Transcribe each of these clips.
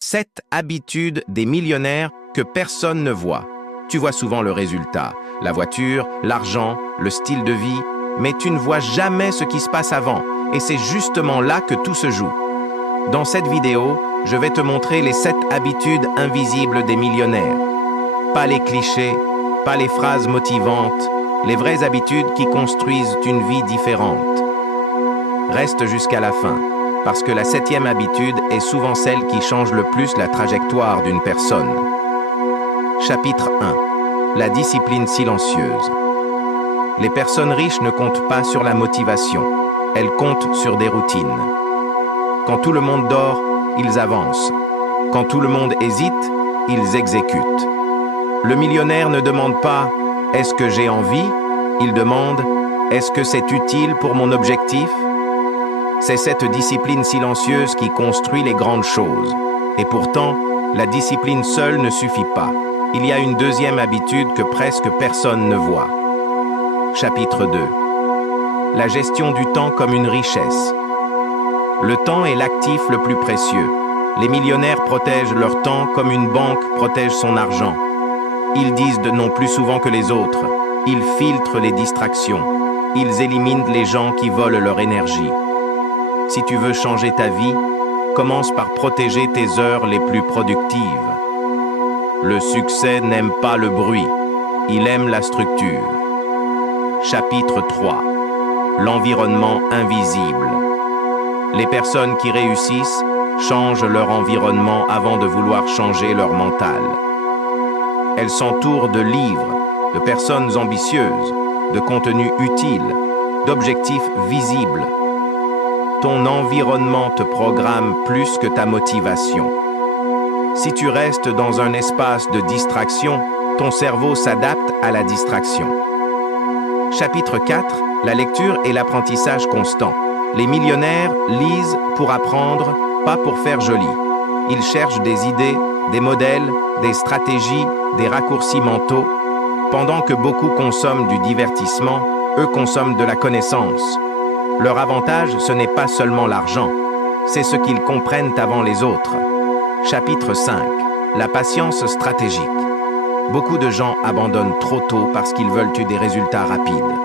7 habitudes des millionnaires que personne ne voit. Tu vois souvent le résultat, la voiture, l'argent, le style de vie, mais tu ne vois jamais ce qui se passe avant, et c'est justement là que tout se joue. Dans cette vidéo, je vais te montrer les 7 habitudes invisibles des millionnaires. Pas les clichés, pas les phrases motivantes, les vraies habitudes qui construisent une vie différente. Reste jusqu'à la fin, parce que la 7e habitude est souvent celle qui change le plus la trajectoire d'une personne. Chapitre 1. La discipline silencieuse. Les personnes riches ne comptent pas sur la motivation, elles comptent sur des routines. Quand tout le monde dort, ils avancent. Quand tout le monde hésite, ils exécutent. Le millionnaire ne demande pas « Est-ce que j'ai envie ?», il demande « Est-ce que c'est utile pour mon objectif ?» C'est cette discipline silencieuse qui construit les grandes choses. Et pourtant, la discipline seule ne suffit pas. Il y a une deuxième habitude que presque personne ne voit. Chapitre 2. La gestion du temps comme une richesse. Le temps est l'actif le plus précieux. Les millionnaires protègent leur temps comme une banque protège son argent. Ils disent de non plus souvent que les autres. Ils filtrent les distractions. Ils éliminent les gens qui volent leur énergie. Si tu veux changer ta vie, commence par protéger tes heures les plus productives. Le succès n'aime pas le bruit, il aime la structure. Chapitre 3. L'environnement invisible. Les personnes qui réussissent changent leur environnement avant de vouloir changer leur mental. Elles s'entourent de livres, de personnes ambitieuses, de contenus utiles, d'objectifs visibles. Ton environnement te programme plus que ta motivation. Si tu restes dans un espace de distraction, ton cerveau s'adapte à la distraction. Chapitre 4. La lecture et l'apprentissage constant. Les millionnaires lisent pour apprendre, pas pour faire joli. Ils cherchent des idées, des modèles, des stratégies, des raccourcis mentaux. Pendant que beaucoup consomment du divertissement, eux consomment de la connaissance. Leur avantage, ce n'est pas seulement l'argent, c'est ce qu'ils comprennent avant les autres. Chapitre 5. La patience stratégique. Beaucoup de gens abandonnent trop tôt parce qu'ils veulent des résultats rapides.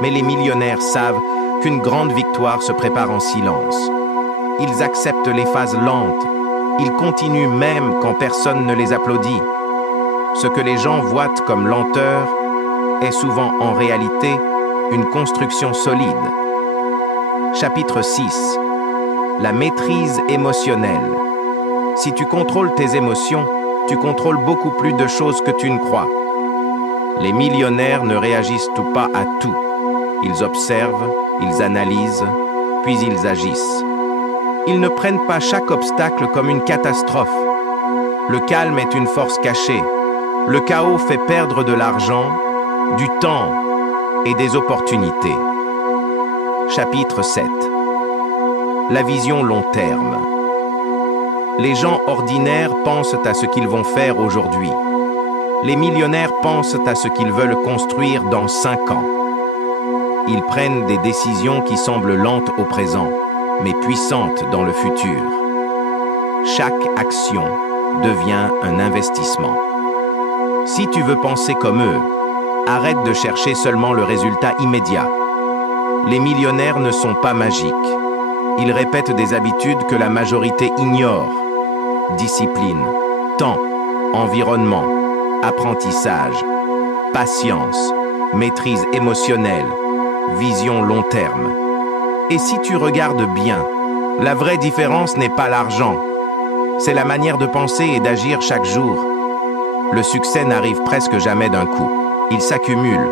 Mais les millionnaires savent qu'une grande victoire se prépare en silence. Ils acceptent les phases lentes. Ils continuent même quand personne ne les applaudit. Ce que les gens voient comme lenteur est souvent en réalité une construction solide. Chapitre 6. La maîtrise émotionnelle. Si tu contrôles tes émotions, tu contrôles beaucoup plus de choses que tu ne crois. Les millionnaires ne réagissent pas à tout. Ils observent, ils analysent, puis ils agissent. Ils ne prennent pas chaque obstacle comme une catastrophe. Le calme est une force cachée. Le chaos fait perdre de l'argent, du temps et des opportunités. Chapitre 7. La vision long terme. Les gens ordinaires pensent à ce qu'ils vont faire aujourd'hui. Les millionnaires pensent à ce qu'ils veulent construire dans 5 ans. Ils prennent des décisions qui semblent lentes au présent, mais puissantes dans le futur. Chaque action devient un investissement. Si tu veux penser comme eux, arrête de chercher seulement le résultat immédiat. Les millionnaires ne sont pas magiques. Ils répètent des habitudes que la majorité ignore. Discipline, temps, environnement, apprentissage, patience, maîtrise émotionnelle, vision long terme. Et si tu regardes bien, la vraie différence n'est pas l'argent. C'est la manière de penser et d'agir chaque jour. Le succès n'arrive presque jamais d'un coup. Il s'accumule.